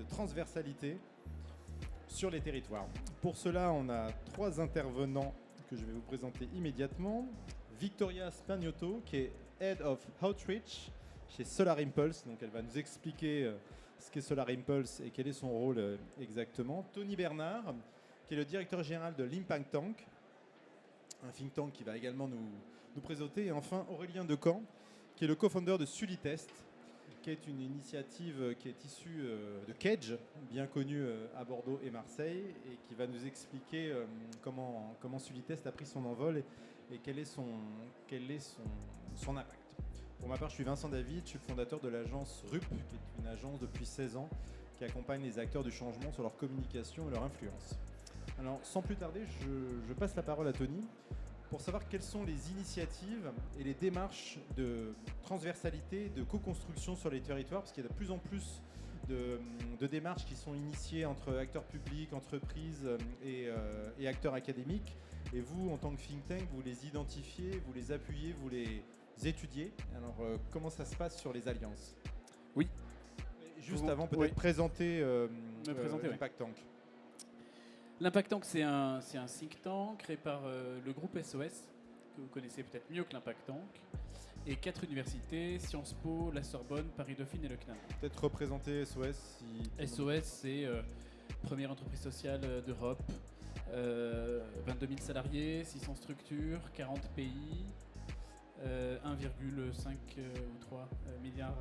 de transversalité sur les territoires. Pour cela, on a 3 intervenants que je vais vous présenter immédiatement. Victoria Spagnotto, qui est Head of Outreach chez Solar Impulse. Donc elle va nous expliquer ce qu'est Solar Impulse et quel est son rôle exactement. Tony Bernard, qui est le directeur général de l'Impact Tank, un think tank qui va également nous présenter. Et enfin, Aurélien Decamp, qui est le co-founder de Sulitest, qui est une initiative qui est issue de Kedge, bien connue à Bordeaux et Marseille, et qui va nous expliquer comment Sulitest a pris son envol et quel est son impact. Pour ma part, je suis Vincent David, je suis le fondateur de l'agence RUP, qui est une agence depuis 16 ans qui accompagne les acteurs du changement sur leur communication et leur influence. Alors, sans plus tarder, je passe la parole à Tony pour savoir quelles sont les initiatives et les démarches de transversalité, de co-construction sur les territoires, parce qu'il y a de plus en plus de démarches qui sont initiées entre acteurs publics, entreprises et acteurs académiques. Et vous, en tant que think tank, vous les identifiez, vous les appuyez, vous les étudiez. Alors, comment ça se passe sur les alliances ? Oui. Juste avant, peut-être présenter oui. l'Impact Tank. L'Impact Tank, c'est un think tank créé par le groupe SOS, que vous connaissez peut-être mieux que l'Impact Tank, et 4 universités, Sciences Po, la Sorbonne, Paris-Dauphine et le CNAM. Peut-être représenter SOS. SOS, c'est première entreprise sociale d'Europe, 22 000 salariés, 600 structures, 40 pays, 1,5 ou 3 milliards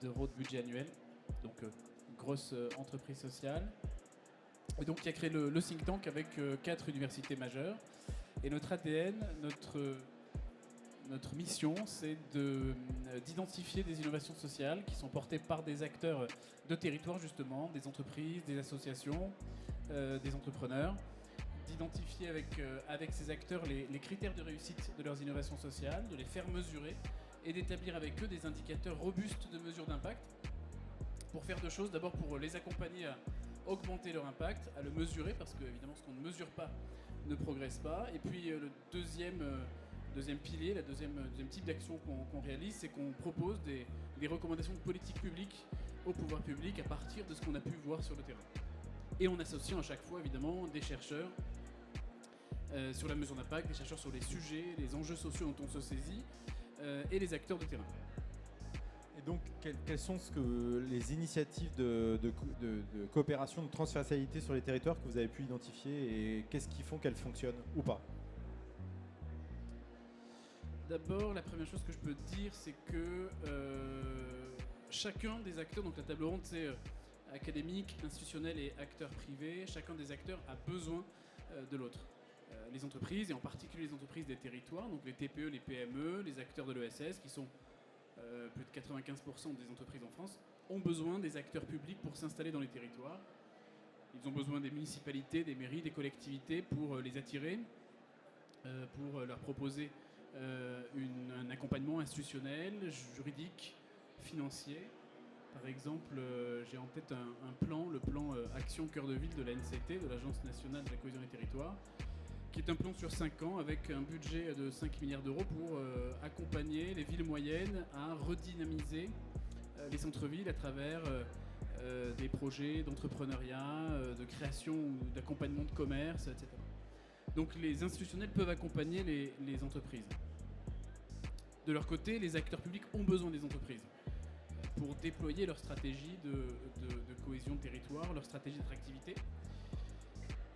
d'euros de budget annuel, donc grosse entreprise sociale. Et donc qui a créé le think tank avec 4 universités majeures. Et notre ADN, notre mission, c'est d'identifier des innovations sociales qui sont portées par des acteurs de territoire justement, des entreprises, des associations, des entrepreneurs, d'identifier avec ces acteurs les critères de réussite de leurs innovations sociales, de les faire mesurer et d'établir avec eux des indicateurs robustes de mesure d'impact pour faire deux choses. D'abord pour les accompagner à augmenter leur impact, à le mesurer, parce que évidemment ce qu'on ne mesure pas ne progresse pas. Et puis le deuxième pilier, le deuxième type d'action qu'on réalise, c'est qu'on propose des recommandations de politique publique au pouvoir public à partir de ce qu'on a pu voir sur le terrain. Et on associe à chaque fois évidemment des chercheurs sur la mesure d'impact, des chercheurs sur les sujets, les enjeux sociaux dont on se saisit, et les acteurs de terrain. Et donc, quelles sont les initiatives de coopération, de transversalité sur les territoires que vous avez pu identifier et qu'est-ce qui font qu'elles fonctionnent ou pas ? D'abord, la première chose que je peux dire, c'est que chacun des acteurs, donc la table ronde, c'est académique, institutionnel et acteurs privés, chacun des acteurs a besoin de l'autre. Les entreprises, et en particulier les entreprises des territoires, donc les TPE, les PME, les acteurs de l'ESS, qui sont plus de 95% des entreprises en France, ont besoin des acteurs publics pour s'installer dans les territoires. Ils ont besoin des municipalités, des mairies, des collectivités pour les attirer, pour leur proposer un accompagnement institutionnel, juridique, financier. Par exemple, j'ai en tête un plan, le plan Action Cœur de Ville de l'ANCT, de l'Agence nationale de la cohésion des territoires, qui est un plan sur 5 ans avec un budget de 5 milliards d'euros pour accompagner les villes moyennes à redynamiser les centres-villes à travers des projets d'entrepreneuriat, de création ou d'accompagnement de commerce, etc. Donc les institutionnels peuvent accompagner les entreprises. De leur côté, les acteurs publics ont besoin des entreprises pour déployer leur stratégie de cohésion de territoire, leur stratégie d'attractivité.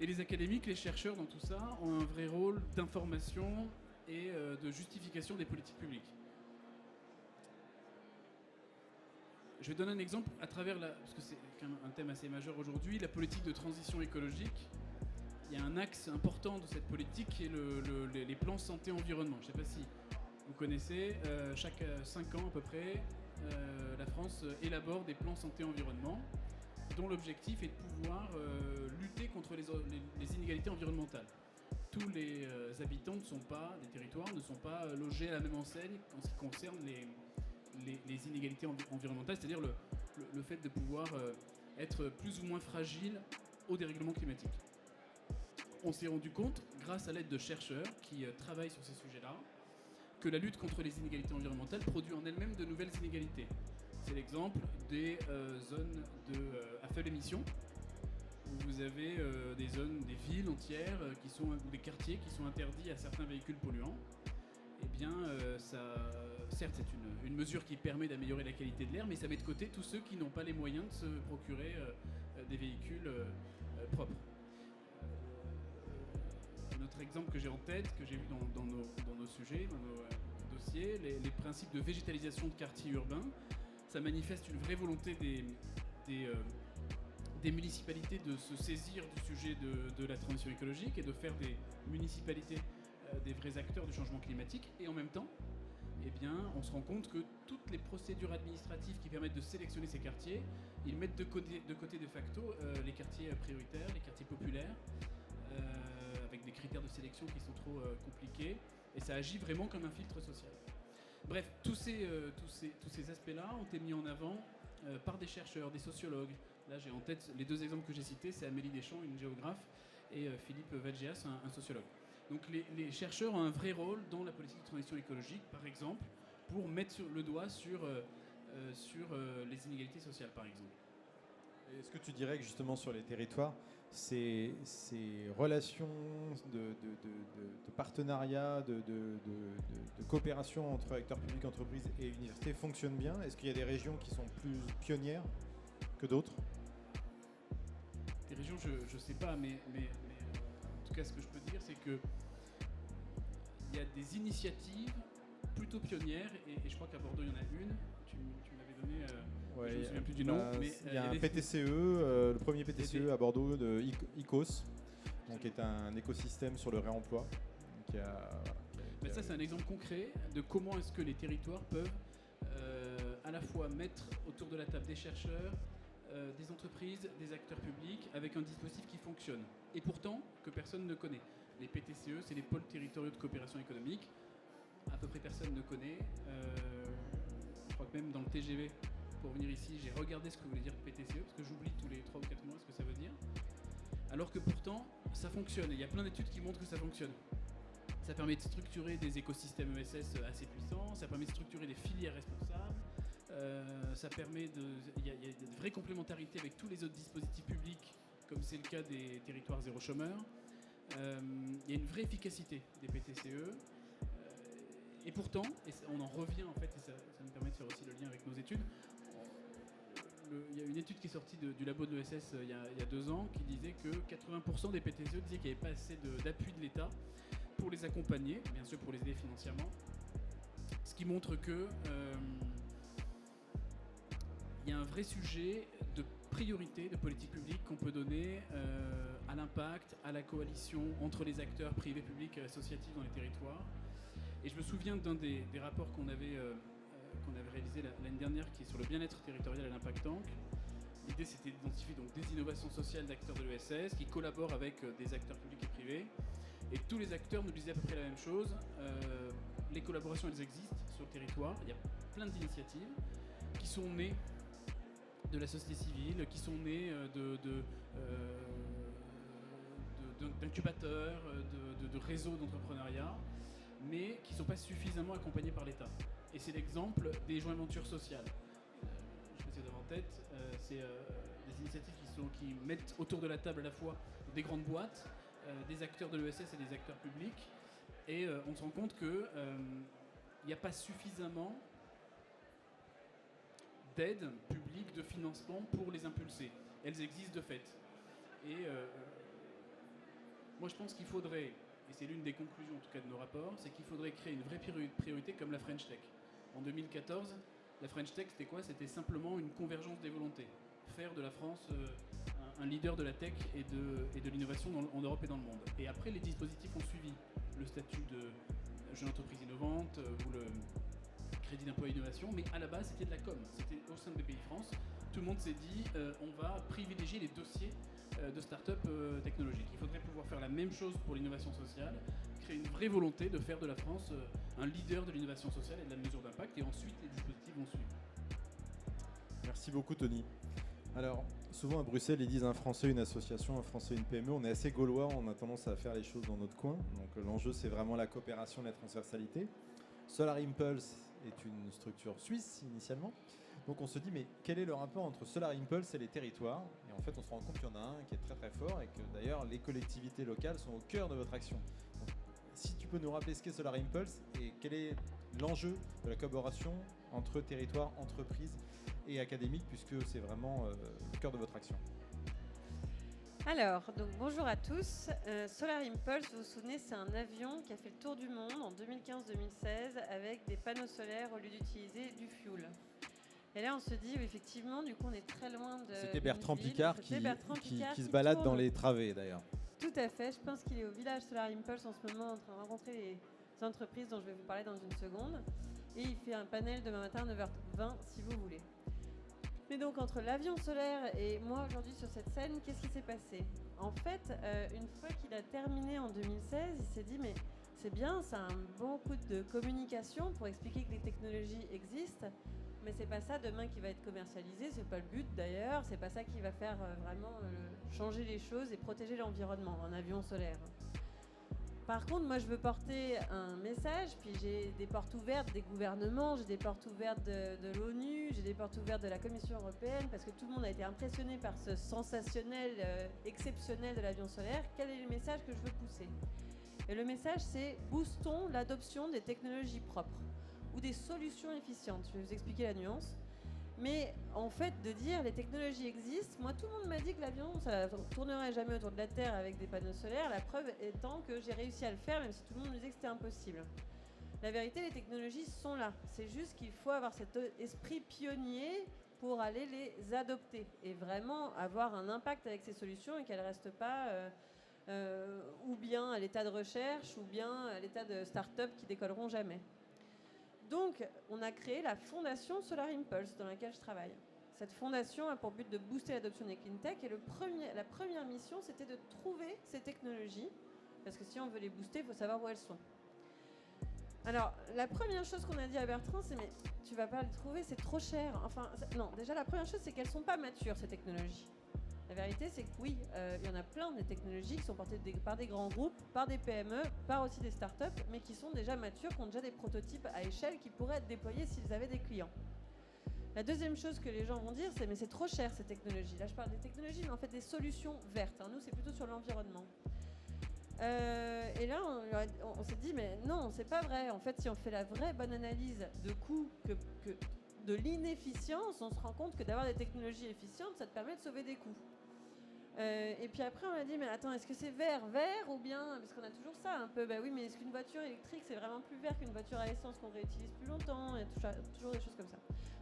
Et les académiques, les chercheurs dans tout ça ont un vrai rôle d'information et de justification des politiques publiques. Je vais donner un exemple à travers parce que c'est un thème assez majeur aujourd'hui, la politique de transition écologique. Il y a un axe important de cette politique qui est les plans santé-environnement. Je ne sais pas si vous connaissez, chaque 5 ans à peu près, la France élabore des plans santé-environnement dont l'objectif est de pouvoir lutter contre les inégalités environnementales. Tous les habitants des territoires ne sont pas logés à la même enseigne en ce qui concerne les inégalités environnementales, c'est-à-dire le fait de pouvoir être plus ou moins fragile au dérèglement climatique. On s'est rendu compte, grâce à l'aide de chercheurs qui travaillent sur ces sujets-là, que la lutte contre les inégalités environnementales produit en elle-même de nouvelles inégalités. C'est l'exemple des zones à faible émission, où vous avez des zones, des villes entières, ou des quartiers qui sont interdits à certains véhicules polluants. Eh bien, certes, c'est une mesure qui permet d'améliorer la qualité de l'air, mais ça met de côté tous ceux qui n'ont pas les moyens de se procurer des véhicules propres. Un autre exemple que j'ai en tête, que j'ai vu dans nos sujets, dans nos dossiers, les principes de végétalisation de quartiers urbains, ça manifeste une vraie volonté des municipalités de se saisir du sujet de la transition écologique et de faire des municipalités des vrais acteurs du changement climatique. Et en même temps, eh bien, on se rend compte que toutes les procédures administratives qui permettent de sélectionner ces quartiers, ils mettent de côté de facto les quartiers prioritaires, les quartiers populaires, avec des critères de sélection qui sont trop compliqués, et ça agit vraiment comme un filtre social. Bref, tous ces aspects-là ont été mis en avant par des chercheurs, des sociologues. Là, j'ai en tête les deux exemples que j'ai cités, c'est Amélie Deschamps, une géographe, et Philippe Vadgias, un sociologue. Donc les chercheurs ont un vrai rôle dans la politique de transition écologique, par exemple, pour mettre le doigt sur les inégalités sociales, par exemple. Est-ce que tu dirais que justement sur les territoires, ces relations de partenariat, de coopération entre acteurs publics, entreprises et universités fonctionnent bien? Est-ce qu'il y a des régions qui sont plus pionnières que d'autres? Les régions, je ne sais pas, mais en tout cas, ce que je peux dire, c'est que il y a des initiatives plutôt pionnières, et je crois qu'à Bordeaux, il y en a une. Tu m'avais donné, je ne me souviens plus du nom. Mais il y a un PTCE, le premier PTCE à Bordeaux de ICOS, qui est un écosystème sur le réemploi. Ça, c'est un exemple concret de comment est-ce que les territoires peuvent à la fois mettre autour de la table des chercheurs, des entreprises, des acteurs publics, avec un dispositif qui fonctionne. Et pourtant, que personne ne connaît. Les PTCE, c'est les pôles territoriaux de coopération économique. À peu près personne ne connaît. Je crois que même dans le TGV, pour venir ici, j'ai regardé ce que voulait dire PTCE, parce que j'oublie tous les 3 ou 4 mois ce que ça veut dire. Alors que pourtant, ça fonctionne. Et il y a plein d'études qui montrent que ça fonctionne. Ça permet de structurer des écosystèmes ESS assez puissants, ça permet de structurer des filières responsables, ça permet il y a de vraies complémentarités avec tous les autres dispositifs publics, comme c'est le cas des territoires zéro chômeur. Il y a une vraie efficacité des PTCE. Et pourtant, et on en revient en fait, et ça nous permet de faire aussi le lien avec nos études, il y a une étude qui est sortie du labo de l'ESS il y a 2 ans qui disait que 80% des PTCE disaient qu'il n'y avait pas assez d'appui de l'État pour les accompagner, bien sûr pour les aider financièrement. Ce qui montre que il y a un vrai sujet de priorité de politique publique qu'on peut donner à l'impact, à la coalition entre les acteurs privés, publics et associatifs dans les territoires. Et je me souviens d'un des rapports qu'on avait réalisé l'année dernière, qui est sur le bien-être territorial et l'impact tank. L'idée, c'était d'identifier donc des innovations sociales d'acteurs de l'ESS qui collaborent avec des acteurs publics et privés. Et tous les acteurs nous disaient à peu près la même chose. Les collaborations, elles existent sur le territoire. Il y a plein d'initiatives qui sont nées de la société civile, qui sont nées d'incubateurs, de réseaux d'entrepreneuriat, mais qui ne sont pas suffisamment accompagnés par l'État. Et c'est l'exemple des joint ventures sociales. Je vais essayer d'avoir en tête. C'est des initiatives qui mettent autour de la table à la fois des grandes boîtes, des acteurs de l'ESS et des acteurs publics. Et on se rend compte qu'il n'y a pas suffisamment d'aide publique, de financement pour les impulser. Elles existent de fait. Et moi je pense qu'il faudrait, et c'est l'une des conclusions en tout cas de nos rapports, c'est qu'il faudrait créer une vraie priorité comme la French Tech. En 2014, la French Tech c'était quoi? C'était simplement une convergence des volontés. Faire de la France un leader de la tech et de l'innovation en Europe et dans le monde. Et après, les dispositifs ont suivi. Le statut de jeune entreprise innovante ou le crédit d'impôt à innovation, mais à la base, c'était de la com. C'était au sein de BPI France. Tout le monde s'est dit, on va privilégier les dossiers de start-up technologiques. Il faudrait pouvoir faire la même chose pour l'innovation sociale, créer une vraie volonté de faire de la France un leader de l'innovation sociale et de la mesure d'impact, et ensuite, les dispositifs vont suivre. Merci beaucoup, Tony. Alors, souvent à Bruxelles, ils disent un Français, une association, un Français, une PME. On est assez gaulois, on a tendance à faire les choses dans notre coin. Donc l'enjeu, c'est vraiment la coopération, la transversalité. Solar Impulse est une structure suisse initialement. Donc on se dit, mais quel est le rapport entre Solar Impulse et les territoires? Et en fait, on se rend compte qu'il y en a un qui est très très fort et que d'ailleurs, les collectivités locales sont au cœur de votre action. Donc, si tu peux nous rappeler ce qu'est Solar Impulse et quel est l'enjeu de la collaboration entre territoires, entreprises et académiques, puisque c'est vraiment le cœur de votre action. Alors, donc bonjour à tous. Solar Impulse, vous vous souvenez, c'est un avion qui a fait le tour du monde en 2015-2016 avec des panneaux solaires au lieu d'utiliser du fuel. Et là, on se dit, effectivement, du coup, on est très loin de... C'était Bertrand Piccard qui se qui balade tourne. dans les travées, d'ailleurs. Tout à fait. Je pense qu'il est au village Solar Impulse en ce moment en train de rencontrer les entreprises dont je vais vous parler dans une seconde. Et il fait un panel demain matin à 9h20 si vous voulez. Mais donc entre l'avion solaire et moi aujourd'hui sur cette scène, qu'est-ce qui s'est passé? En fait, une fois qu'il a terminé en 2016, il s'est dit mais c'est bien, c'est un bon coup de communication pour expliquer que les technologies existent, mais c'est pas ça demain qui va être commercialisé, c'est pas le but d'ailleurs, c'est pas ça qui va faire vraiment changer les choses et protéger l'environnement, un avion solaire. Par contre, moi, je veux porter un message, puis j'ai des portes ouvertes des gouvernements, j'ai des portes ouvertes de l'ONU, j'ai des portes ouvertes de la Commission européenne, parce que tout le monde a été impressionné par ce sensationnel, exceptionnel de l'avion solaire. Quel est le message que je veux pousser? Et le message, c'est boostons l'adoption des technologies propres ou des solutions efficientes. Je vais vous expliquer la nuance. Mais en fait, de dire les technologies existent, moi tout le monde m'a dit que l'avion, ça ne tournerait jamais autour de la Terre avec des panneaux solaires, la preuve étant que j'ai réussi à le faire, même si tout le monde me disait que c'était impossible. La vérité, les technologies sont là. C'est juste qu'il faut avoir cet esprit pionnier pour aller les adopter et vraiment avoir un impact avec ces solutions et qu'elles ne restent pas ou bien à l'état de recherche ou bien à l'état de start-up qui décolleront jamais. Donc, on a créé la fondation Solar Impulse dans laquelle je travaille. Cette fondation a pour but de booster l'adoption des clean tech et la première mission, c'était de trouver ces technologies, parce que si on veut les booster, il faut savoir où elles sont. Alors, la première chose qu'on a dit à Bertrand, c'est mais tu vas pas les trouver, c'est trop cher. Enfin, non, déjà la première chose, c'est qu'elles sont pas matures, ces technologies. La vérité, c'est que oui, il y en a plein des technologies qui sont portées par des grands groupes, par des PME, par aussi des startups, mais qui sont déjà matures, qui ont déjà des prototypes à échelle qui pourraient être déployés s'ils avaient des clients. La deuxième chose que les gens vont dire, c'est mais c'est trop cher ces technologies. Là, je parle des technologies, mais en fait des solutions vertes. Nous, c'est plutôt sur l'environnement. Et là, on s'est dit, mais non, c'est pas vrai. En fait, si on fait la vraie bonne analyse de coût de l'inefficience, on se rend compte que d'avoir des technologies efficientes, ça te permet de sauver des coûts. Et puis après, on a dit, mais attends, est-ce que c'est vert ou bien, parce qu'on a toujours ça un peu, bah oui, mais est-ce qu'une voiture électrique, c'est vraiment plus vert qu'une voiture à essence qu'on réutilise plus longtemps? Il y a toujours des choses comme ça.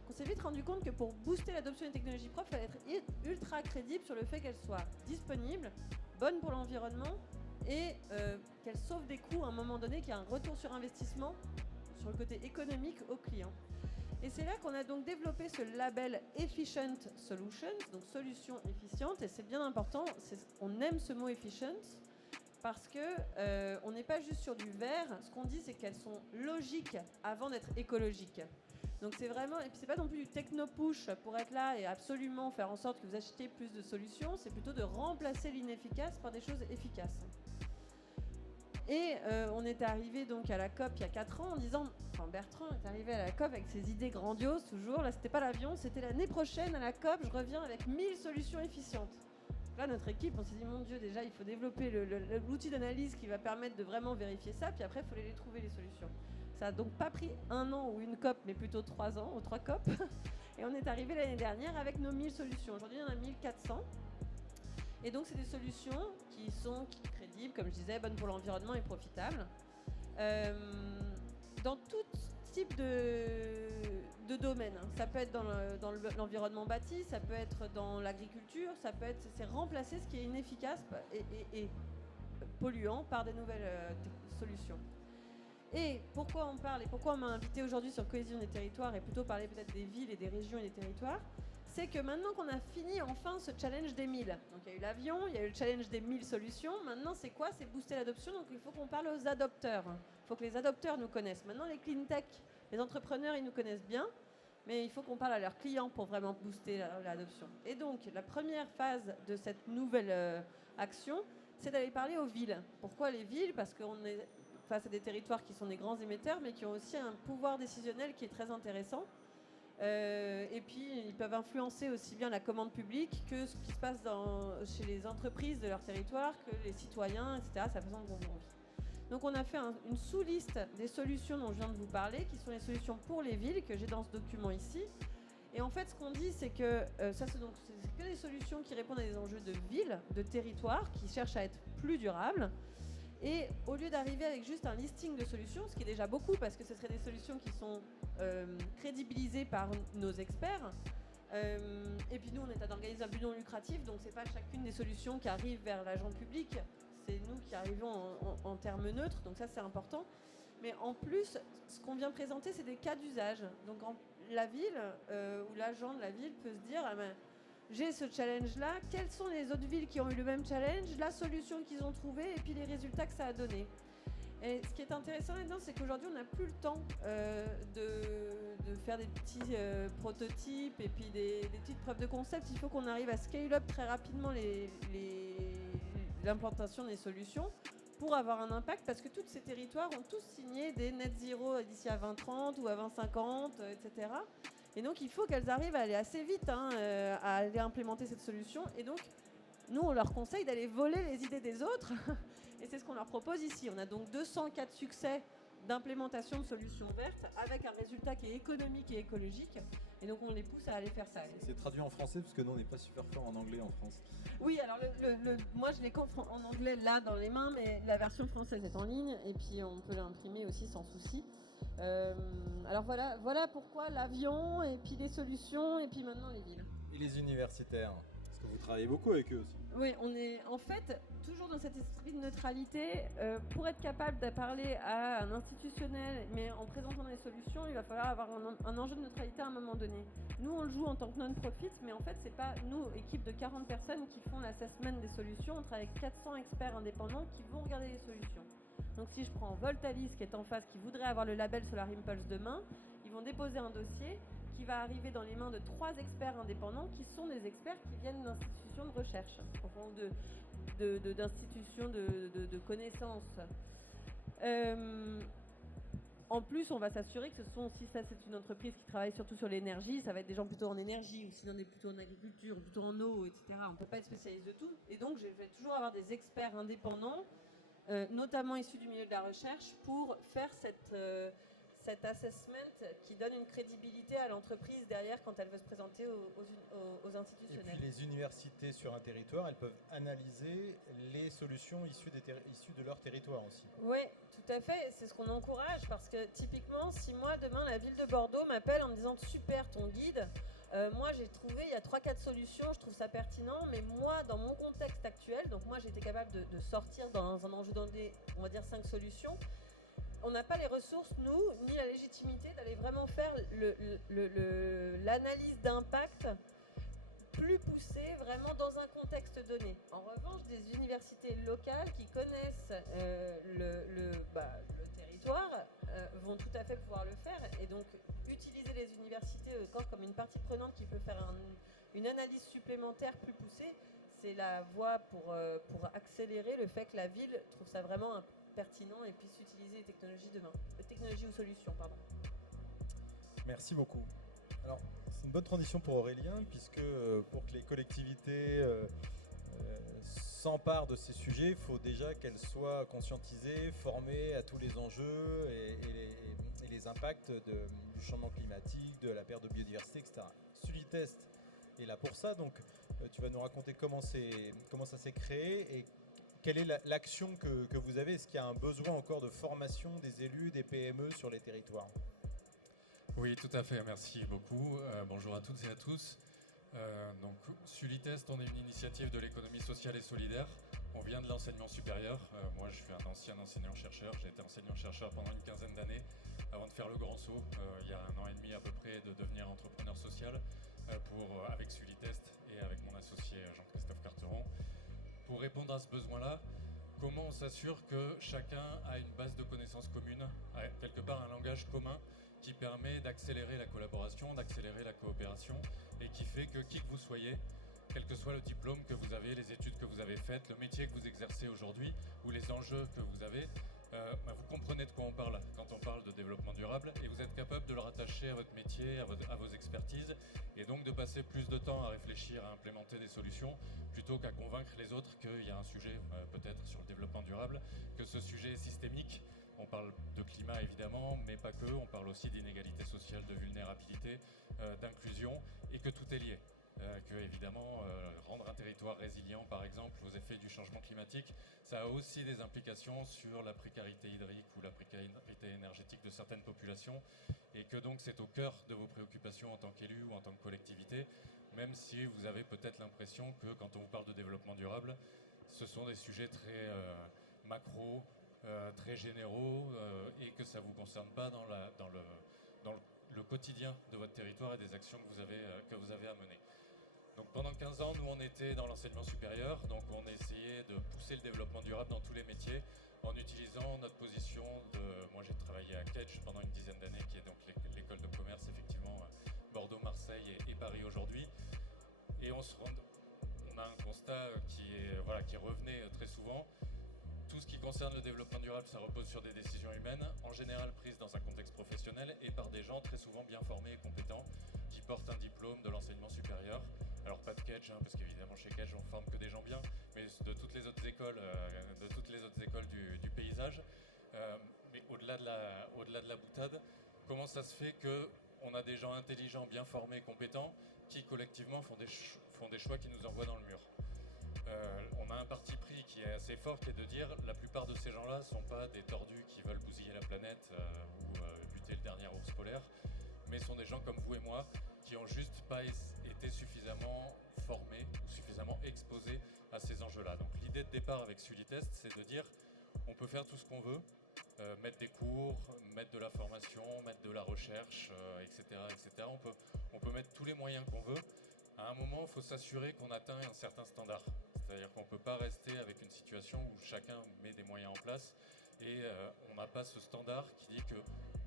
On s'est vite rendu compte que pour booster l'adoption des technologies propres, il fallait être ultra crédible sur le fait qu'elles soient disponibles, bonnes pour l'environnement et qu'elles sauvent des coûts à un moment donné, qu'il y a un retour sur investissement sur le côté économique aux clients. Et c'est là qu'on a donc développé ce label Efficient Solutions, donc solutions efficientes, et c'est bien important, on aime ce mot efficient, parce que on n'est pas juste sur du vert, ce qu'on dit c'est qu'elles sont logiques avant d'être écologiques. Donc c'est vraiment, et puis c'est pas non plus du techno-push pour être là et absolument faire en sorte que vous achetiez plus de solutions, c'est plutôt de remplacer l'inefficace par des choses efficaces. Et on est arrivé donc à la COP il y a 4 ans en disant, enfin Bertrand est arrivé à la COP avec ses idées grandioses toujours, là c'était pas l'avion, c'était l'année prochaine à la COP, je reviens avec 1000 solutions efficientes. Là notre équipe, on s'est dit mon Dieu déjà il faut développer l'outil d'analyse qui va permettre de vraiment vérifier ça, puis après il faut les trouver les solutions. Ça a donc pas pris 1 an ou une COP, mais plutôt 3 ans ou 3 COP. Et on est arrivé l'année dernière avec nos 1000 solutions. Aujourd'hui il y en a 1400. Et donc c'est des solutions qui sont crédibles, comme je disais, bonnes pour l'environnement et profitables. Dans tout type de domaine. Ça peut être dans l'environnement bâti, ça peut être dans l'agriculture, ça peut être c'est remplacer ce qui est inefficace et polluant par des nouvelles solutions. Et pourquoi on parle et pourquoi on m'a invité aujourd'hui sur Cohésion des territoires et plutôt parler peut-être des villes et des régions et des territoires, c'est que maintenant qu'on a fini enfin ce challenge des 1000, donc il y a eu l'avion, il y a eu le challenge des 1000 solutions, maintenant c'est quoi? C'est booster l'adoption, donc il faut qu'on parle aux adopteurs. Il faut que les adopteurs nous connaissent. Maintenant les clean tech, les entrepreneurs, ils nous connaissent bien, mais il faut qu'on parle à leurs clients pour vraiment booster l'adoption. Et donc la première phase de cette nouvelle action, c'est d'aller parler aux villes. Pourquoi les villes? Parce qu'on est face à des territoires qui sont des grands émetteurs, mais qui ont aussi un pouvoir décisionnel qui est très intéressant. Et puis, ils peuvent influencer aussi bien la commande publique que ce qui se passe chez les entreprises de leur territoire, que les citoyens, etc. C'est la façon dont on vit. Donc, on a fait une sous-liste des solutions dont je viens de vous parler, qui sont les solutions pour les villes, que j'ai dans ce document ici. Et en fait, ce qu'on dit, c'est que c'est que des solutions qui répondent à des enjeux de ville, de territoire, qui cherchent à être plus durables. Et au lieu d'arriver avec juste un listing de solutions, ce qui est déjà beaucoup, parce que ce seraient des solutions qui sont crédibilisées par nos experts, et puis nous, on est un organisme à but non lucratif, donc c'est pas chacune des solutions qui arrivent vers l'agent public, c'est nous qui arrivons en termes neutres, donc ça c'est important. Mais en plus, ce qu'on vient présenter, c'est des cas d'usage. Donc la ville ou l'agent de la ville peut se dire j'ai ce challenge-là, quelles sont les autres villes qui ont eu le même challenge, la solution qu'ils ont trouvée et puis les résultats que ça a donné. Et ce qui est intéressant là-dedans, c'est qu'aujourd'hui, on n'a plus le temps de faire des petits prototypes et puis des petites preuves de concept. Il faut qu'on arrive à scale up très rapidement l'implantation des solutions pour avoir un impact, parce que tous ces territoires ont tous signé des net zéro d'ici à 2030 ou à 2050, etc. Et donc, il faut qu'elles arrivent à aller assez vite à aller implémenter cette solution. Et donc, nous, on leur conseille d'aller voler les idées des autres. Et c'est ce qu'on leur propose ici. On a donc 200 cas de succès d'implémentation de solutions vertes avec un résultat qui est économique et écologique. Et donc, on les pousse à aller faire ça. C'est traduit en français parce que nous, on n'est pas super fort en anglais en France. Oui, alors moi, je l'ai en anglais là dans les mains, mais la version française est en ligne. Et puis, on peut l'imprimer aussi sans souci. Alors voilà pourquoi l'avion, et puis les solutions, et puis maintenant les villes. Et les universitaires, parce que vous travaillez beaucoup avec eux aussi. Oui, on est en fait toujours dans cet esprit de neutralité. Pour être capable de parler à un institutionnel, mais en présentant des solutions, il va falloir avoir un enjeu de neutralité à un moment donné. Nous, on le joue en tant que non-profit, mais en fait, c'est pas nous, équipe de 40 personnes, qui font l'assessment des solutions. On travaille avec 400 experts indépendants qui vont regarder les solutions. Donc si je prends Voltalis qui est en face, qui voudrait avoir le label Solar Impulse demain, ils vont déposer un dossier qui va arriver dans les mains de 3 experts indépendants qui sont des experts qui viennent d'institutions de recherche, enfin d'institutions de connaissances. En plus, on va s'assurer que si ça c'est une entreprise qui travaille surtout sur l'énergie, ça va être des gens plutôt en énergie, ou sinon on est plutôt en agriculture, plutôt en eau, etc. On ne peut pas être spécialiste de tout. Et donc je vais toujours avoir des experts indépendants, notamment issus du milieu de la recherche, pour faire cet assessment qui donne une crédibilité à l'entreprise derrière quand elle veut se présenter aux institutionnels. Et puis les universités sur un territoire, elles peuvent analyser les solutions issues de leur territoire aussi. Oui, tout à fait. C'est ce qu'on encourage, parce que typiquement, si moi demain la ville de Bordeaux m'appelle en me disant super ton guide, moi j'ai trouvé, il y a 3-4 solutions, je trouve ça pertinent, mais moi dans mon contexte actuel, donc moi j'ai été capable de sortir dans un enjeu d'idée, on va dire 5 solutions. On n'a pas les ressources, nous, ni la légitimité d'aller vraiment faire l'analyse d'impact plus poussée, vraiment dans un contexte donné. En revanche, des universités locales qui connaissent le territoire vont tout à fait pouvoir le faire. Et donc, utiliser les universités encore comme une partie prenante qui peut faire une analyse supplémentaire plus poussée, c'est la voie pour accélérer le fait que la ville trouve ça vraiment pertinent et puisse utiliser les technologies ou solutions. Merci beaucoup. Alors, c'est une bonne transition pour Aurélien, puisque pour que les collectivités s'emparent de ces sujets, il faut déjà qu'elles soient conscientisées, formées à tous les enjeux et les impacts du changement climatique, de la perte de biodiversité, etc. Sulitest est là pour ça, donc tu vas nous raconter comment ça s'est créé et quelle est l'action que vous avez. Est-ce qu'il y a un besoin encore de formation des élus, des PME sur les territoires ? Oui, tout à fait, merci beaucoup. Bonjour à toutes et à tous. Donc, Sulitest, on est une initiative de l'économie sociale et solidaire. On vient de l'enseignement supérieur. Moi, je suis un ancien enseignant-chercheur. J'ai été enseignant-chercheur pendant une quinzaine d'années avant de faire le grand saut, il y a 1 an et demi à peu près, de devenir entrepreneur social avec Sulitest et avec mon associé Jean-Christophe Carteron. Pour répondre à ce besoin-là, comment on s'assure que chacun a une base de connaissances commune, quelque part un langage commun qui permet d'accélérer la collaboration, d'accélérer la coopération et qui fait que qui que vous soyez, quel que soit le diplôme que vous avez, les études que vous avez faites, le métier que vous exercez aujourd'hui ou les enjeux que vous avez, Vous comprenez de quoi on parle quand on parle de développement durable et vous êtes capable de le rattacher à votre métier, à vos expertises et donc de passer plus de temps à réfléchir, à implémenter des solutions plutôt qu'à convaincre les autres qu'il y a un sujet peut-être sur le développement durable, que ce sujet est systémique. On parle de climat évidemment, mais pas que, on parle aussi d'inégalité sociale, de vulnérabilité, d'inclusion et que tout est lié. Que évidemment rendre un territoire résilient par exemple aux effets du changement climatique, ça a aussi des implications sur la précarité hydrique ou la précarité énergétique de certaines populations et que donc c'est au cœur de vos préoccupations en tant qu'élu ou en tant que collectivité, même si vous avez peut-être l'impression que quand on vous parle de développement durable, ce sont des sujets très macro, très généraux et que ça ne vous concerne pas dans le quotidien de votre territoire et des actions que vous avez à mener. Donc pendant 15 ans, nous on était dans l'enseignement supérieur, donc on essayait de pousser le développement durable dans tous les métiers en utilisant notre position moi j'ai travaillé à Kedge pendant une dizaine d'années, qui est donc l'école de commerce effectivement Bordeaux, Marseille et Paris aujourd'hui. Et on a un constat qui revenait très souvent. Tout ce qui concerne le développement durable, ça repose sur des décisions humaines, en général prises dans un contexte professionnel et par des gens très souvent bien formés et compétents qui portent un diplôme de l'enseignement supérieur. Alors pas de Kedge, parce qu'évidemment chez Kedge on forme que des gens bien, mais de toutes les autres écoles, du paysage. Mais au-delà de la boutade, comment ça se fait qu'on a des gens intelligents, bien formés, compétents, qui collectivement font des choix qui nous envoient dans le mur? On a un parti pris qui est assez fort, qui est de dire la plupart de ces gens-là ne sont pas des tordus qui veulent bousiller la planète ou buter le dernier ours polaire, mais sont des gens comme vous et moi qui n'ont juste pas été suffisamment formés ou suffisamment exposés à ces enjeux-là. Donc l'idée de départ avec Sulitest, c'est de dire on peut faire tout ce qu'on veut, mettre des cours, mettre de la formation, mettre de la recherche, etc. On peut mettre tous les moyens qu'on veut. À un moment, il faut s'assurer qu'on atteint un certain standard. C'est-à-dire qu'on ne peut pas rester avec une situation où chacun met des moyens en place et on n'a pas ce standard qui dit que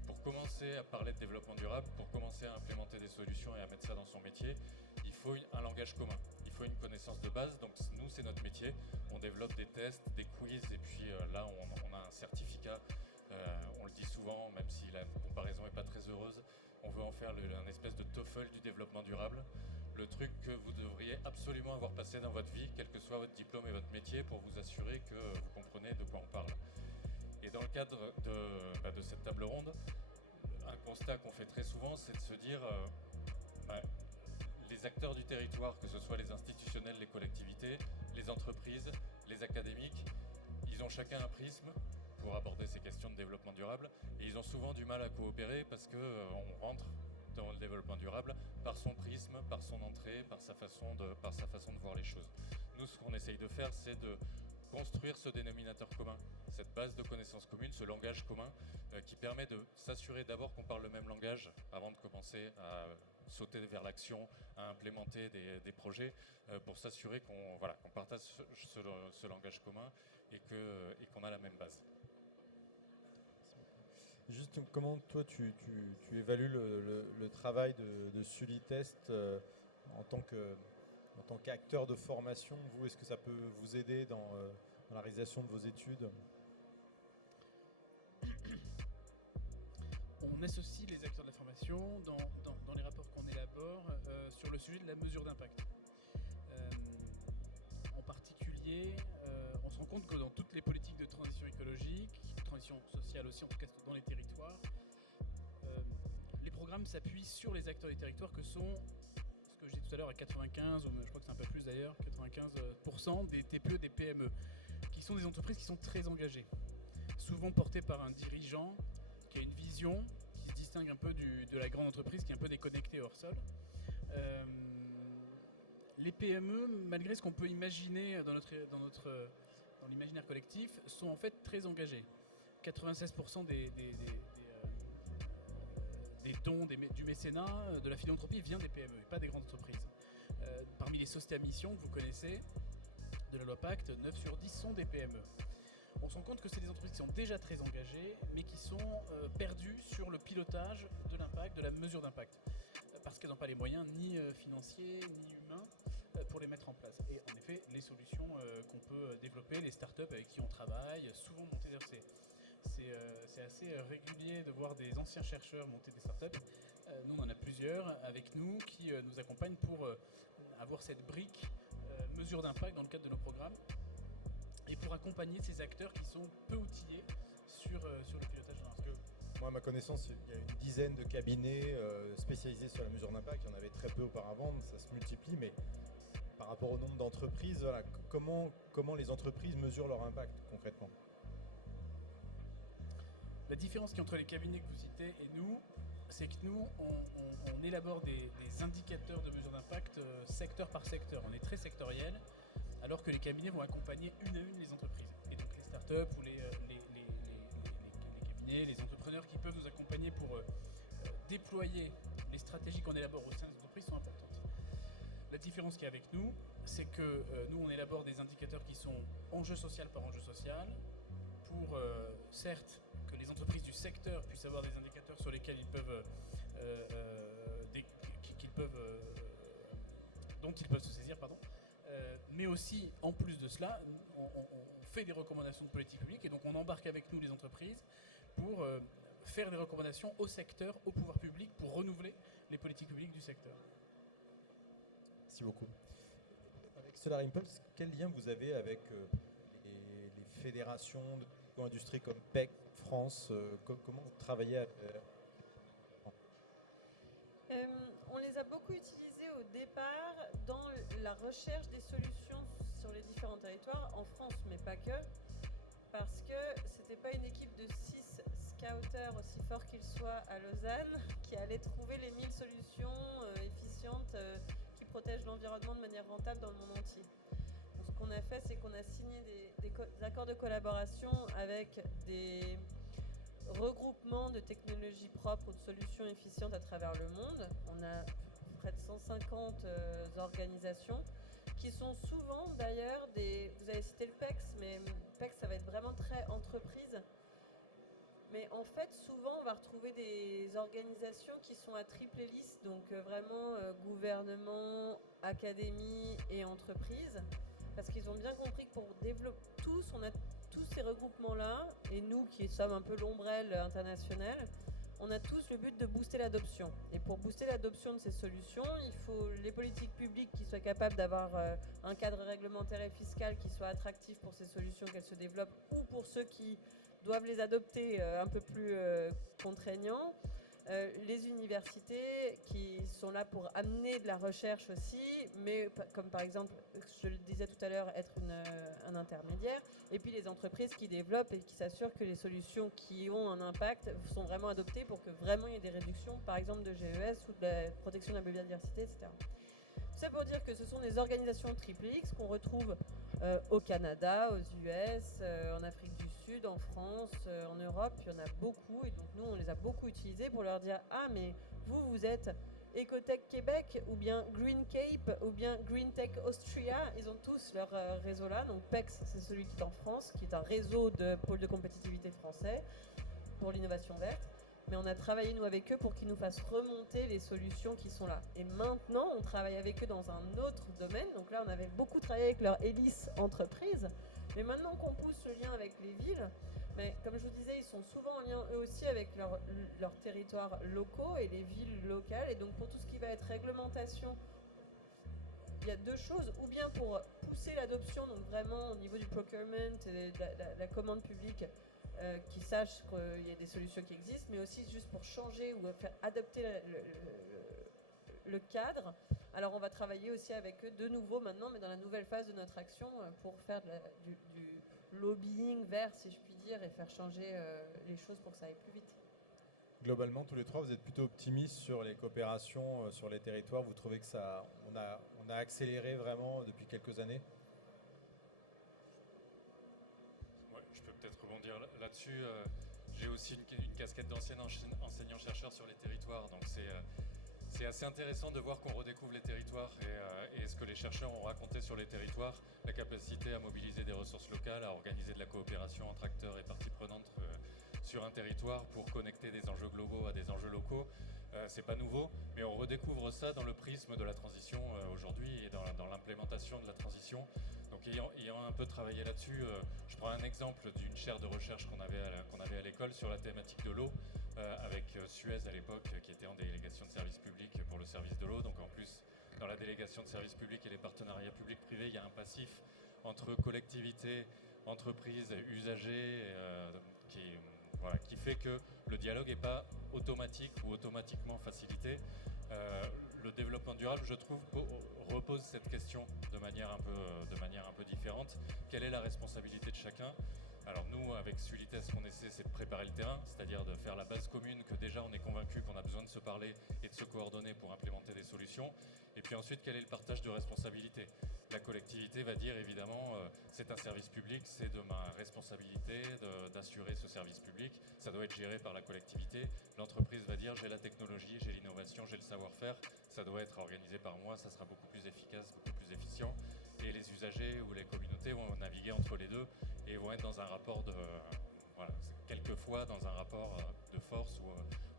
pour commencer à parler de développement durable, pour commencer à implémenter des solutions et à mettre ça dans son métier, il faut un langage commun. Il faut une connaissance de base. Donc nous, c'est notre métier. On développe des tests, des quiz et puis là, on a un certificat. On le dit souvent, même si la comparaison n'est pas très heureuse, on veut en faire un espèce de TOEFL du développement durable. Le truc que vous devriez absolument avoir passé dans votre vie, quel que soit votre diplôme et votre métier, pour vous assurer que vous comprenez de quoi on parle. Et dans le cadre de cette table ronde, un constat qu'on fait très souvent, c'est de se dire les acteurs du territoire, que ce soit les institutionnels, les collectivités, les entreprises, les académiques, ils ont chacun un prisme pour aborder ces questions de développement durable et ils ont souvent du mal à coopérer parce qu'on rentre dans le développement durable par son prisme, par son entrée, par sa façon de voir les choses. Nous, ce qu'on essaye de faire, c'est de construire ce dénominateur commun, cette base de connaissances communes, ce langage commun qui permet de s'assurer d'abord qu'on parle le même langage avant de commencer à sauter vers l'action, à implémenter des projets pour s'assurer qu'on partage ce langage commun et qu'on a la même base. Juste comment toi tu évalues le travail de Sulitest en tant qu'acteur de formation, vous, est-ce que ça peut vous aider dans la réalisation de vos études? On associe les acteurs de la formation dans les rapports qu'on élabore sur le sujet de la mesure d'impact. En particulier, on se rend compte que dans toutes les politiques de transition écologique, transition sociale aussi, en tout cas dans les territoires, les programmes s'appuient sur les acteurs des territoires que sont, ce que j'ai dit tout à l'heure, à 95, ou je crois que c'est un peu plus d'ailleurs, 95% des TPE, des PME, qui sont des entreprises qui sont très engagées, souvent portées par un dirigeant qui a une vision qui se distingue un peu de la grande entreprise qui est un peu déconnectée hors sol. Les PME, malgré ce qu'on peut imaginer dans l'imaginaire collectif, sont en fait très engagées. 96% des dons, du mécénat, de la philanthropie vient des PME et pas des grandes entreprises. Parmi les sociétés à mission que vous connaissez de la loi Pacte, 9 sur 10 sont des PME. On se rend compte que c'est des entreprises qui sont déjà très engagées, mais qui sont perdues sur le pilotage de l'impact, de la mesure d'impact, parce qu'elles n'ont pas les moyens ni financiers ni humains pour les mettre en place. Et en effet, les solutions qu'on peut développer, les startups avec qui on travaille, souvent montées vers c'est assez régulier de voir des anciens chercheurs monter des startups. Nous, on en a plusieurs avec nous qui nous accompagnent pour avoir cette brique mesure d'impact dans le cadre de nos programmes et pour accompagner ces acteurs qui sont peu outillés sur le pilotage de parce que moi, à ma connaissance, il y a une dizaine de cabinets spécialisés sur la mesure d'impact. Il y en avait très peu auparavant, ça se multiplie, mais par rapport au nombre d'entreprises, voilà, comment les entreprises mesurent leur impact concrètement? La différence qu'il y a entre les cabinets que vous citez et nous, c'est que nous, on élabore des indicateurs de mesure d'impact secteur par secteur. On est très sectoriel, alors que les cabinets vont accompagner une à une les entreprises. Et donc les startups ou les cabinets, les entrepreneurs qui peuvent nous accompagner pour déployer les stratégies qu'on élabore au sein des entreprises sont importantes. La différence qu'il y a avec nous, c'est que nous, on élabore des indicateurs qui sont enjeu social par enjeu social, pour certes que les entreprises du secteur puissent avoir des indicateurs sur lesquels dont ils peuvent se saisir, mais aussi en plus de cela, on fait des recommandations de politique publique et donc on embarque avec nous les entreprises pour faire des recommandations au secteur, au pouvoir public, pour renouveler les politiques publiques du secteur. Merci beaucoup. Avec Solar Impulse, quel lien vous avez avec les fédérations d'industrie comme PEC France? Comment vous travaillez On les a beaucoup utilisés au départ dans la recherche des solutions sur les différents territoires, en France, mais pas que, parce que c'était pas une équipe de 6 scouters, aussi forts qu'ils soient à Lausanne, qui allait trouver les 1000 solutions efficientes qui protègent l'environnement de manière rentable dans le monde entier. Donc, ce qu'on a fait, c'est qu'on a signé des accords de collaboration avec des regroupements de technologies propres ou de solutions efficientes à travers le monde. On a près de 150 organisations qui sont souvent d'ailleurs vous avez cité le PEX, mais PEX ça va être vraiment très entreprise. Mais en fait, souvent, on va retrouver des organisations qui sont à triple hélice, donc vraiment gouvernement, académie et entreprise, parce qu'ils ont bien compris que pour développer on a tous ces regroupements-là, et nous qui sommes un peu l'ombrelle internationale, on a tous le but de booster l'adoption. Et pour booster l'adoption de ces solutions, il faut les politiques publiques qui soient capables d'avoir un cadre réglementaire et fiscal qui soit attractif pour ces solutions, qu'elles se développent, ou pour ceux qui doivent les adopter un peu plus contraignants. Les universités qui sont là pour amener de la recherche aussi, mais comme par exemple, je le disais tout à l'heure, être un intermédiaire, et puis les entreprises qui développent et qui s'assurent que les solutions qui ont un impact sont vraiment adoptées pour que vraiment il y ait des réductions, par exemple de GES ou de la protection de la biodiversité, etc. Tout ça pour dire que ce sont des organisations triple X qu'on retrouve au Canada, aux US, en Afrique du Sud, en France, en Europe, il y en a beaucoup et donc nous on les a beaucoup utilisés pour leur dire ah mais vous êtes Ecotech Québec ou bien Green Cape ou bien Green Tech Austria, ils ont tous leur réseau là, donc PEX c'est celui qui est en France, qui est un réseau de pôles de compétitivité français pour l'innovation verte. Mais on a travaillé nous avec eux pour qu'ils nous fassent remonter les solutions qui sont là. Et maintenant, on travaille avec eux dans un autre domaine. Donc là, on avait beaucoup travaillé avec leur hélice entreprise. Mais maintenant qu'on pousse le lien avec les villes, mais comme je vous disais, ils sont souvent en lien eux aussi avec leurs territoires locaux et les villes locales. Et donc pour tout ce qui va être réglementation, il y a deux choses. Ou bien pour pousser l'adoption, donc vraiment au niveau du procurement et de la commande publique, qui sachent qu'il y a des solutions qui existent, mais aussi juste pour changer ou faire adapter le cadre. Alors on va travailler aussi avec eux de nouveau maintenant, mais dans la nouvelle phase de notre action, pour faire du lobbying vert, si je puis dire, et faire changer les choses pour que ça aille plus vite. Globalement, tous les trois, vous êtes plutôt optimistes sur les coopérations sur les territoires. Vous trouvez que on a accéléré vraiment depuis quelques années? Peut-être rebondir là-dessus. J'ai aussi une casquette d'ancien enseignant-chercheur sur les territoires, donc c'est assez intéressant de voir qu'on redécouvre les territoires et ce que les chercheurs ont raconté sur les territoires, la capacité à mobiliser des ressources locales, à organiser de la coopération entre acteurs et parties prenantes sur un territoire pour connecter des enjeux globaux à des enjeux locaux. C'est pas nouveau, mais on redécouvre ça dans le prisme de la transition aujourd'hui et dans l'implémentation de la transition. Donc ayant un peu travaillé là-dessus, je prends un exemple d'une chaire de recherche qu'on avait à l'école sur la thématique de l'eau, avec Suez à l'époque, qui était en délégation de service public pour le service de l'eau. Donc en plus, dans la délégation de service public et les partenariats publics-privés, il y a un passif entre collectivités, entreprises, usagers, qui fait que le dialogue n'est pas automatique ou automatiquement facilité. Le développement durable, je trouve, repose cette question de manière un peu différente. Quelle est la responsabilité de chacun ? Alors nous, avec Sulites, ce qu'on essaie, c'est de préparer le terrain, c'est-à-dire de faire la base commune, que déjà on est convaincu qu'on a besoin de se parler et de se coordonner pour implémenter des solutions. Et puis ensuite, quel est le partage de responsabilités ? La collectivité va dire évidemment, c'est un service public, c'est de ma responsabilité d'assurer ce service public, ça doit être géré par la collectivité. L'entreprise va dire, j'ai la technologie, j'ai l'innovation, j'ai le savoir-faire, ça doit être organisé par moi, ça sera beaucoup plus efficace, beaucoup plus efficient. Et les usagers ou les communautés vont naviguer entre les deux et vont être dans un rapport quelquefois dans un rapport de force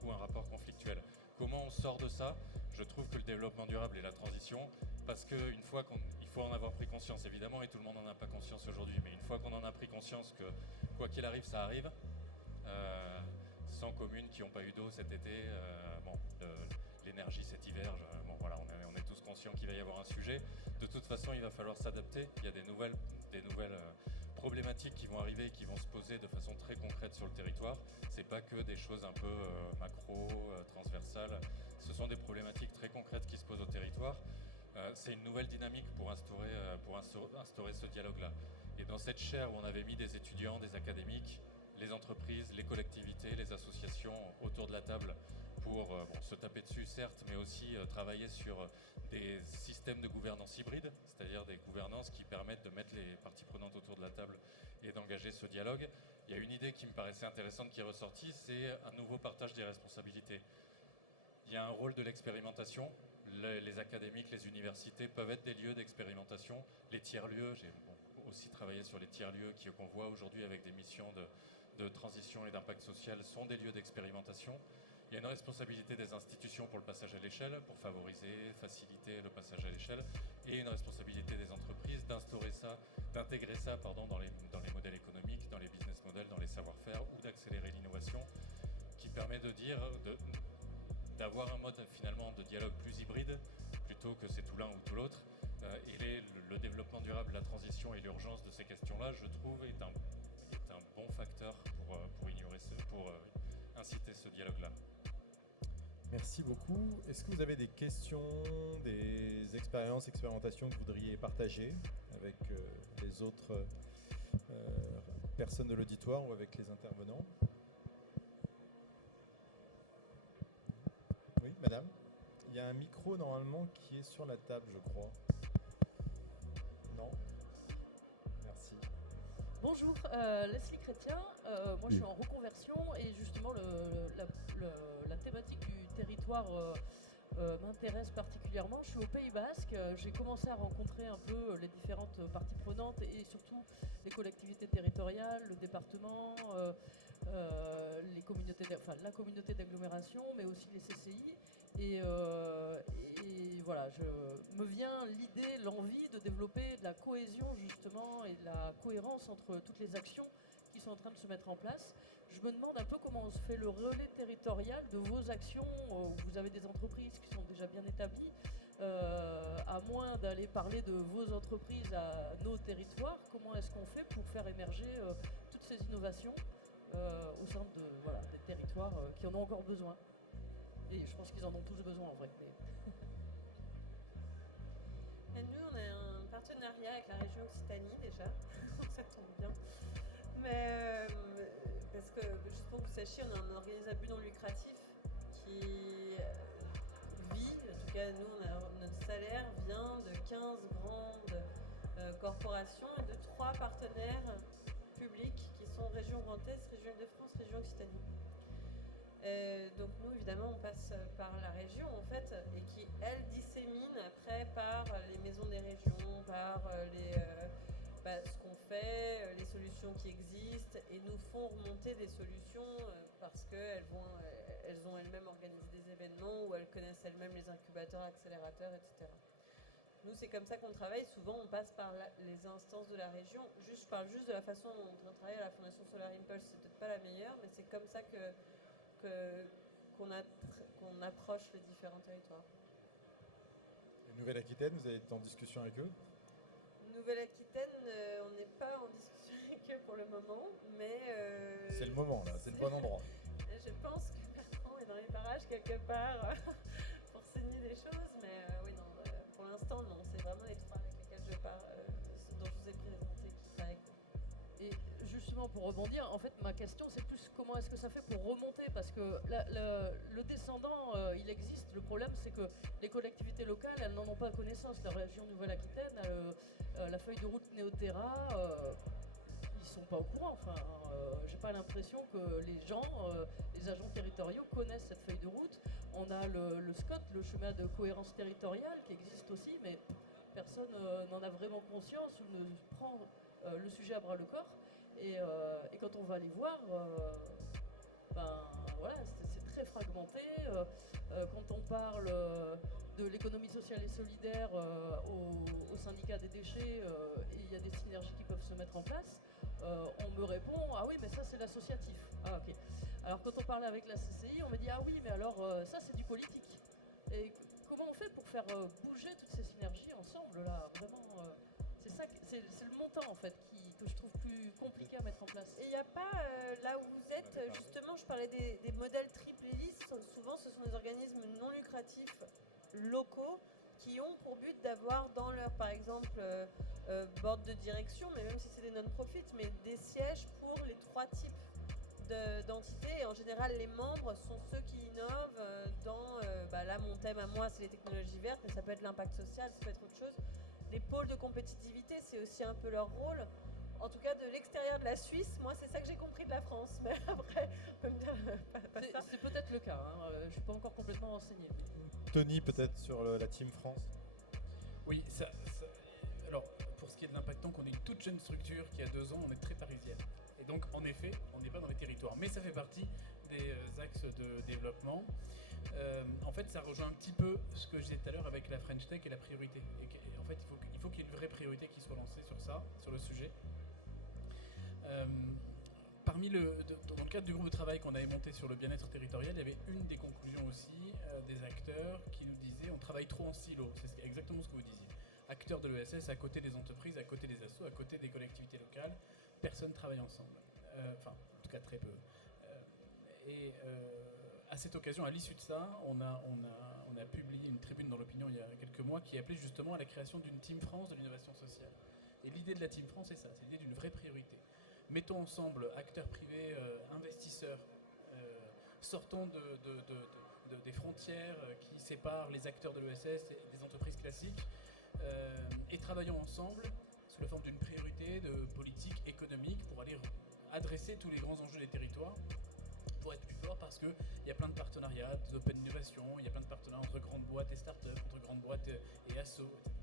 ou un rapport conflictuel. Comment on sort de ça ? Je trouve que le développement durable et la transition, parce qu'il faut en avoir pris conscience évidemment, et tout le monde n'en a pas conscience aujourd'hui, mais une fois qu'on en a pris conscience que quoi qu'il arrive, ça arrive, 100 communes qui n'ont pas eu d'eau cet été, l'énergie cet hiver, on est tous conscients qu'il va y avoir un sujet. De toute façon, il va falloir s'adapter. Il y a des nouvelles problématiques qui vont arriver et qui vont se poser de façon très concrète sur le territoire. C'est pas que des choses un peu macro, transversales. Ce sont des problématiques très concrètes qui se posent au territoire. C'est une nouvelle dynamique pour instaurer ce dialogue-là. Et dans cette chaire où on avait mis des étudiants, des académiques, les entreprises, les collectivités, les associations autour de la table pour se taper dessus, certes, mais aussi travailler sur des systèmes de gouvernance hybride, c'est-à-dire des gouvernances qui permettent de mettre les parties prenantes autour de la table et d'engager ce dialogue. Il y a une idée qui me paraissait intéressante qui est ressortie, c'est un nouveau partage des responsabilités. Il y a un rôle de l'expérimentation. Les académiques, les universités peuvent être des lieux d'expérimentation. Les tiers-lieux, j'ai aussi travaillé sur les tiers-lieux qu'on voit aujourd'hui avec des missions de transition et d'impact social, sont des lieux d'expérimentation. Il y a une responsabilité des institutions pour le passage à l'échelle, pour favoriser, faciliter le passage à l'échelle, et une responsabilité des entreprises d'intégrer ça dans les modèles économiques, dans les business models, dans les savoir-faire, ou d'accélérer l'innovation, qui permet d'avoir un mode finalement de dialogue plus hybride, plutôt que c'est tout l'un ou tout l'autre. Et le développement durable, la transition et l'urgence de ces questions-là, je trouve, est un bon facteur pour inciter ce dialogue-là. Merci beaucoup. Est-ce que vous avez des questions, des expérimentations que vous voudriez partager avec les autres personnes de l'auditoire ou avec les intervenants ? Oui, madame ? Il y a un micro normalement qui est sur la table, je crois. Non ? Merci. Bonjour, Leslie Chrétien. Moi, je suis en reconversion et justement, la thématique du territoire m'intéresse particulièrement. Je suis au Pays Basque. J'ai commencé à rencontrer un peu les différentes parties prenantes et surtout les collectivités territoriales, le département, la communauté d'agglomération, mais aussi les CCI. Et voilà, me vient l'idée, l'envie de développer de la cohésion justement et de la cohérence entre toutes les actions qui sont en train de se mettre en place. Je me demande un peu comment on se fait le relais territorial de vos actions. Vous avez des entreprises qui sont déjà bien établies. À moins d'aller parler de vos entreprises à nos territoires, comment est-ce qu'on fait pour faire émerger toutes ces innovations au sein des territoires qui en ont encore besoin ? Et je pense qu'ils en ont tous besoin en vrai. Et nous, on a un partenariat avec la région Occitanie déjà, donc ça tombe bien. Mais parce que, juste pour que vous sachiez, on a un organisme à but non lucratif qui vit, en tout cas nous, notre salaire vient de 15 grandes corporations et de 3 partenaires publics qui sont Région Grand Est, Région Île-de-France, Région Occitanie. Donc nous, évidemment, on passe par la région, en fait, et qui, elle, dissémine après par les maisons des régions, par ce qu'on fait, les solutions qui existent, et nous font remonter des solutions parce qu'elles ont elles-mêmes organisé des événements ou elles connaissent elles-mêmes les incubateurs, accélérateurs, etc. Nous, c'est comme ça qu'on travaille. Souvent, on passe par les instances de la région. Je parle juste de la façon dont on travaille à la Fondation Solar Impulse. C'est peut-être pas la meilleure, mais c'est comme ça qu'on approche les différents territoires. Et Nouvelle-Aquitaine, vous avez été en discussion avec eux? Nouvelle-Aquitaine, on n'est pas en discussion avec eux pour le moment, mais... C'est le moment, là, c'est le bon endroit. Je pense que Bertrand est dans les parages quelque part pour saigner des choses, mais oui, non, pour l'instant, non. C'est vraiment les trois avec lesquels je parle, ceux dont je vous ai présenté qui travaillent avec nous. Et justement, pour rebondir, en fait, ma question, c'est plus comment est-ce que ça fait pour remonter? Parce que le descendant, il existe. Le problème, c'est que les collectivités locales, elles n'en ont pas connaissance. La région Nouvelle-Aquitaine, la feuille de route Néoterra, ils sont pas au courant. Enfin, j'ai pas l'impression que les gens, les agents territoriaux connaissent cette feuille de route. On a le SCOT, le chemin de cohérence territoriale, qui existe aussi, mais personne n'en a vraiment conscience ou ne prend le sujet à bras le corps. Et quand on va les voir, voilà, c'est très fragmenté. Quand on parle de l'économie sociale et solidaire au syndicat des déchets, il y a des synergies qui peuvent se mettre en place. On me répond « Ah oui, mais ça c'est l'associatif ». Ah ok. Alors quand on parlait avec la CCI, on me dit « Ah oui, mais alors ça c'est du politique ». Et comment on fait pour faire bouger toutes ces synergies ensemble là? Vraiment, c'est le montant en fait que je trouve plus compliqué à mettre en place. Et il n'y a pas, là où vous êtes, justement, je parlais des modèles triple hélice, souvent ce sont des organismes non lucratifs locaux qui ont pour but d'avoir dans leur, par exemple, board de direction, mais même si c'est des non-profits, mais des sièges pour les trois types d'entités. Et en général, les membres sont ceux qui innovent dans, là mon thème à moi c'est les technologies vertes, mais ça peut être l'impact social, ça peut être autre chose. Les pôles de compétitivité, c'est aussi un peu leur rôle. En tout cas, de l'extérieur de la Suisse, moi, c'est ça que j'ai compris de la France. Mais après, on peut me dire pas ça. C'est peut-être le cas, hein. Je ne suis pas encore complètement renseignée. Tony, peut-être sur la Team France? Oui, alors pour ce qui est de l'Impacton, on est une toute jeune structure qui a 2 ans, on est très parisienne. Et donc, en effet, on n'est pas dans les territoires. Mais ça fait partie des axes de développement. En fait, ça rejoint un petit peu ce que je disais tout à l'heure avec la French Tech et la priorité. Et en fait, il faut qu'il y ait une vraie priorité qui soit lancée sur ça, sur le sujet. Dans le cadre du groupe de travail qu'on avait monté sur le bien-être territorial, il y avait une des conclusions aussi des acteurs qui nous disaient on travaille trop en silo. C'est exactement ce que vous disiez. Acteurs de l'ESS à côté des entreprises, à côté des assos, à côté des collectivités locales, personne ne travaille ensemble. Enfin, en tout cas très peu. À cette occasion, à l'issue de ça, on a publié une tribune dans l'opinion il y a quelques mois qui appelait justement à la création d'une Team France de l'innovation sociale. Et l'idée de la Team France, c'est ça, c'est l'idée d'une vraie priorité. Mettons ensemble acteurs privés, investisseurs, sortons des frontières qui séparent les acteurs de l'ESS et des entreprises classiques et travaillons ensemble sous la forme d'une priorité de politique économique pour aller adresser tous les grands enjeux des territoires pour être plus fort parce qu'il y a plein de partenariats, d'open innovation, il y a plein de partenariats entre grandes boîtes et start-up, entre grandes boîtes et assos, etc.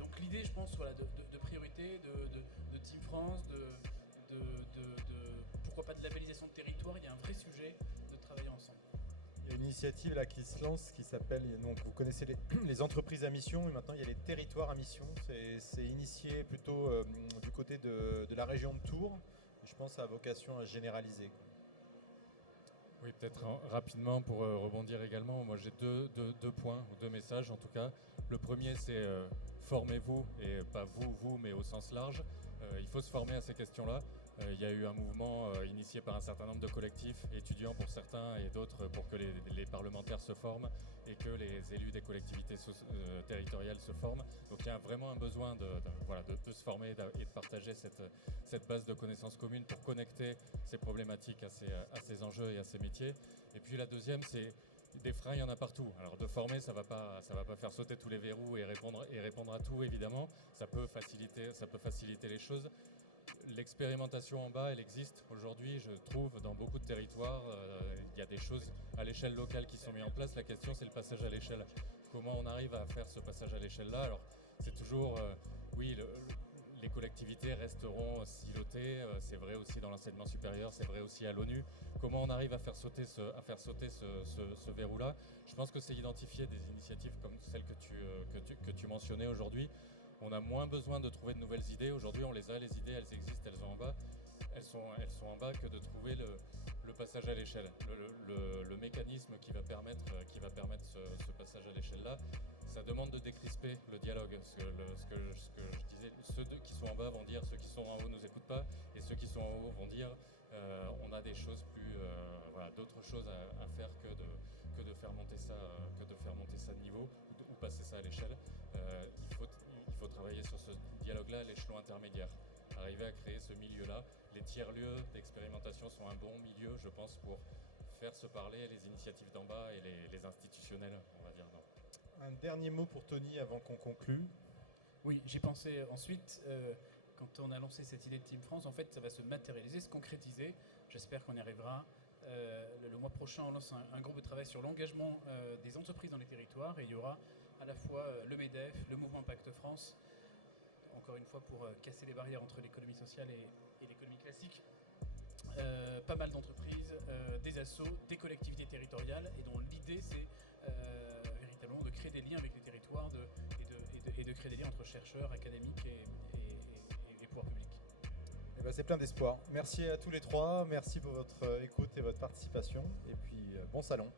Donc l'idée, je pense, voilà, de priorité, de Team France, pourquoi pas de labellisation de territoire, il y a un vrai sujet de travailler ensemble. Il y a une initiative là qui se lance qui s'appelle, donc vous connaissez les entreprises à mission, et maintenant il y a les territoires à mission. C'est initié plutôt du côté de la région de Tours, et je pense que ça a vocation à généraliser. Oui, peut-être rapidement pour rebondir également. Moi, j'ai deux points, ou 2 messages en tout cas. Le premier, c'est formez-vous, et pas vous, mais au sens large. Il faut se former à ces questions-là. Il y a eu un mouvement initié par un certain nombre de collectifs, étudiants pour certains et d'autres pour que les parlementaires se forment et que les élus des collectivités territoriales se forment. Donc il y a vraiment un besoin de se former et de partager cette base de connaissances communes pour connecter ces problématiques à ces enjeux et à ces métiers. Et puis la deuxième, c'est des freins, il y en a partout. Alors de former, ça va pas faire sauter tous les verrous et répondre à tout, évidemment. Ça peut faciliter les choses. L'expérimentation en bas, elle existe aujourd'hui, je trouve, dans beaucoup de territoires. Il y a des choses à l'échelle locale qui sont mises en place. La question, c'est le passage à l'échelle. Comment on arrive à faire ce passage à l'échelle-là? Alors, c'est toujours, les collectivités resteront silotées. C'est vrai aussi dans l'enseignement supérieur, c'est vrai aussi à l'ONU. Comment on arrive à faire sauter ce verrou-là? Je pense que c'est identifier des initiatives comme celles que tu mentionnais aujourd'hui. On a moins besoin de trouver de nouvelles idées. Aujourd'hui, on les a, les idées, elles existent, elles sont en bas. Elles sont en bas que de trouver le passage à l'échelle, le mécanisme qui va permettre ce passage à l'échelle-là. Ça demande de décrisper le dialogue. Ce que je disais, ceux qui sont en bas vont dire, ceux qui sont en haut ne nous écoutent pas, et ceux qui sont en haut vont dire, on a des choses d'autres choses à faire que de faire monter ça, de niveau ou passer ça à l'échelle. Il faut travailler sur ce dialogue-là à l'échelon intermédiaire. Arriver à créer ce milieu-là. Les tiers-lieux d'expérimentation sont un bon milieu, je pense, pour faire se parler les initiatives d'en bas et les institutionnels, on va dire. Non. Un dernier mot pour Tony avant qu'on conclue. Oui, j'ai pensé ensuite, quand on a lancé cette idée de Team France, en fait, ça va se matérialiser, se concrétiser. J'espère qu'on y arrivera. Le mois prochain, on lance un groupe de travail sur l'engagement des entreprises dans les territoires, et il y aura à la fois le MEDEF, le mouvement Impact France, encore une fois pour casser les barrières entre l'économie sociale et l'économie classique. Pas mal d'entreprises, des assos, des collectivités territoriales, et dont l'idée c'est véritablement de créer des liens avec les territoires et de créer des liens entre chercheurs, académiques et pouvoirs publics. Eh ben, c'est plein d'espoir. Merci à tous les trois, merci pour votre écoute et votre participation, et puis bon salon.